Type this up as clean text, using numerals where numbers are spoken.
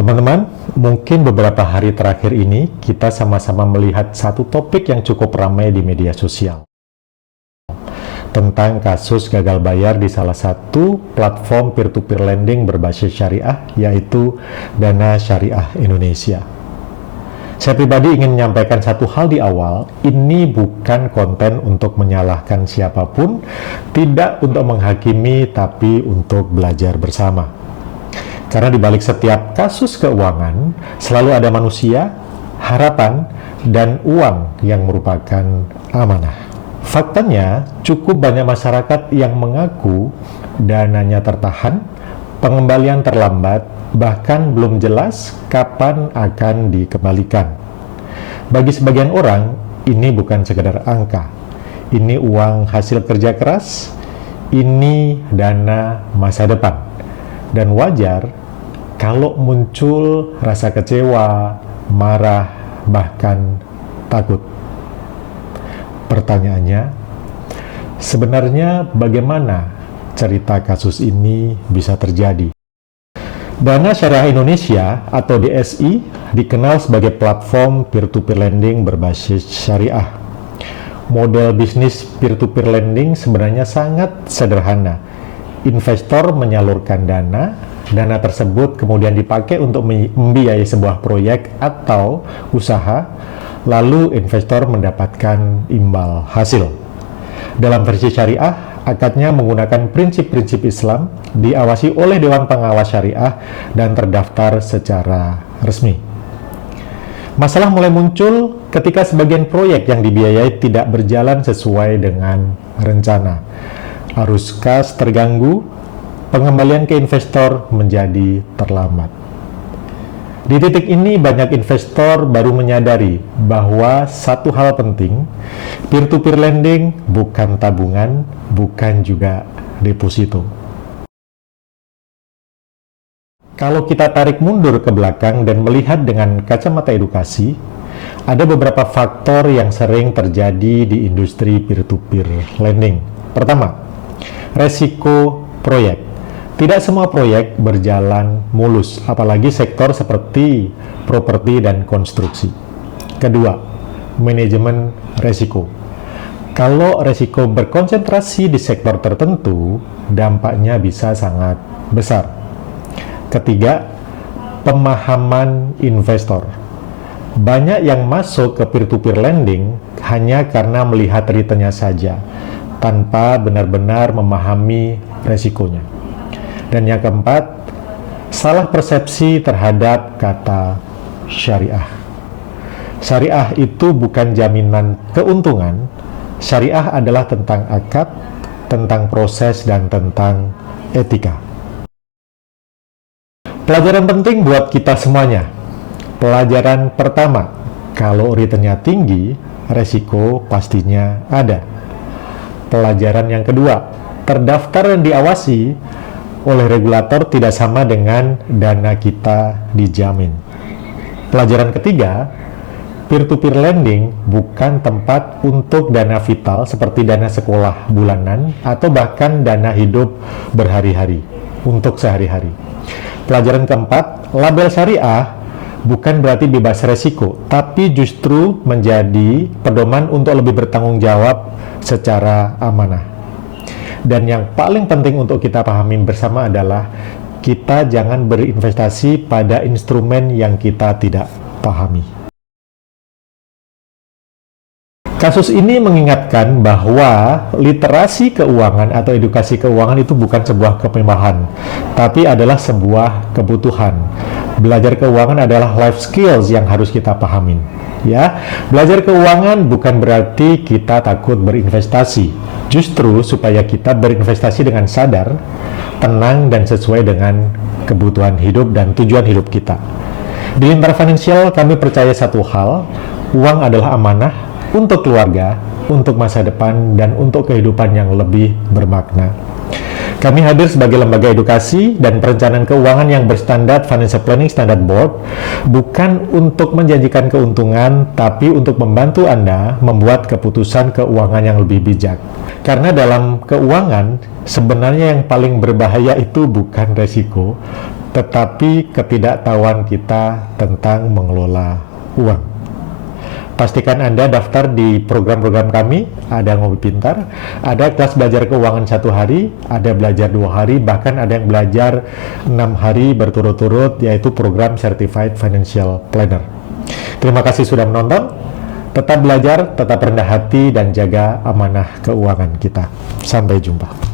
Teman-teman, mungkin beberapa hari terakhir ini kita sama-sama melihat satu topik yang cukup ramai di media sosial tentang kasus gagal bayar di salah satu platform peer-to-peer lending berbasis syariah, yaitu Dana Syariah Indonesia. Saya pribadi ingin menyampaikan satu hal di awal, ini bukan konten untuk menyalahkan siapapun, tidak untuk menghakimi, tapi untuk belajar bersama. Karena di balik setiap kasus keuangan, selalu ada manusia, harapan, dan uang yang merupakan amanah. Faktanya, cukup banyak masyarakat yang mengaku dananya tertahan, pengembalian terlambat, bahkan belum jelas kapan akan dikembalikan. Bagi sebagian orang, ini bukan sekedar angka. Ini uang hasil kerja keras, ini dana masa depan. Dan wajar kalau muncul rasa kecewa, marah, bahkan takut. Pertanyaannya, sebenarnya bagaimana cerita kasus ini bisa terjadi? Dana Syariah Indonesia atau DSI dikenal sebagai platform peer-to-peer lending berbasis syariah. Model bisnis peer-to-peer lending sebenarnya sangat sederhana. Investor menyalurkan dana tersebut kemudian dipakai untuk membiayai sebuah proyek atau usaha, lalu investor mendapatkan imbal hasil. Dalam versi syariah, akadnya menggunakan prinsip-prinsip Islam, diawasi oleh Dewan Pengawas Syariah, dan terdaftar secara resmi. Masalah mulai muncul ketika sebagian proyek yang dibiayai tidak berjalan sesuai dengan rencana. Arus kas terganggu, pengembalian ke investor menjadi terlambat. Di titik ini banyak investor baru menyadari bahwa satu hal penting, peer-to-peer lending bukan tabungan, bukan juga deposito. Kalau kita tarik mundur ke belakang dan melihat dengan kacamata edukasi, ada beberapa faktor yang sering terjadi di industri peer-to-peer lending. Pertama, resiko proyek. Tidak semua proyek berjalan mulus, apalagi sektor seperti properti dan konstruksi. Kedua, manajemen resiko. Kalau resiko berkonsentrasi di sektor tertentu, dampaknya bisa sangat besar. Ketiga, pemahaman investor. Banyak yang masuk ke peer-to-peer lending hanya karena melihat returnnya saja, tanpa benar-benar memahami resikonya. Dan yang keempat, salah persepsi terhadap kata syariah. Syariah itu bukan jaminan keuntungan. Syariah adalah tentang akad, tentang proses, dan tentang etika. Pelajaran penting buat kita semuanya. Pelajaran pertama, kalau returnnya tinggi, resiko pastinya ada. Pelajaran yang kedua, terdaftar dan diawasi oleh regulator tidak sama dengan dana kita dijamin. Pelajaran ketiga, peer-to-peer lending bukan tempat untuk dana vital seperti dana sekolah bulanan atau bahkan dana hidup berhari-hari untuk sehari-hari. Pelajaran keempat, label syariah bukan berarti bebas resiko, tapi justru menjadi pedoman untuk lebih bertanggung jawab secara amanah. Dan yang paling penting untuk kita pahami bersama adalah kita jangan berinvestasi pada instrumen yang kita tidak pahami. Kasus ini mengingatkan bahwa literasi keuangan atau edukasi keuangan itu bukan sebuah kemewahan, tapi adalah sebuah kebutuhan. Belajar keuangan adalah life skills yang harus kita pahamin. Ya, belajar keuangan bukan berarti kita takut berinvestasi. Justru supaya kita berinvestasi dengan sadar, tenang, dan sesuai dengan kebutuhan hidup dan tujuan hidup kita. Di Lintara Financial, kami percaya satu hal, uang adalah amanah untuk keluarga, untuk masa depan, dan untuk kehidupan yang lebih bermakna. Kami hadir sebagai lembaga edukasi dan perencanaan keuangan yang berstandar Financial Planning Standard Board, bukan untuk menjanjikan keuntungan, tapi untuk membantu Anda membuat keputusan keuangan yang lebih bijak. Karena dalam keuangan, sebenarnya yang paling berbahaya itu bukan resiko, tetapi ketidaktahuan kita tentang mengelola uang. Pastikan Anda daftar di program-program kami, ada Ngopi Pintar, ada kelas belajar keuangan 1 hari, ada belajar 2 hari, bahkan ada yang belajar 6 hari berturut-turut, yaitu program Certified Financial Planner. Terima kasih sudah menonton. Tetap belajar, tetap rendah hati, dan jaga amanah keuangan kita. Sampai jumpa.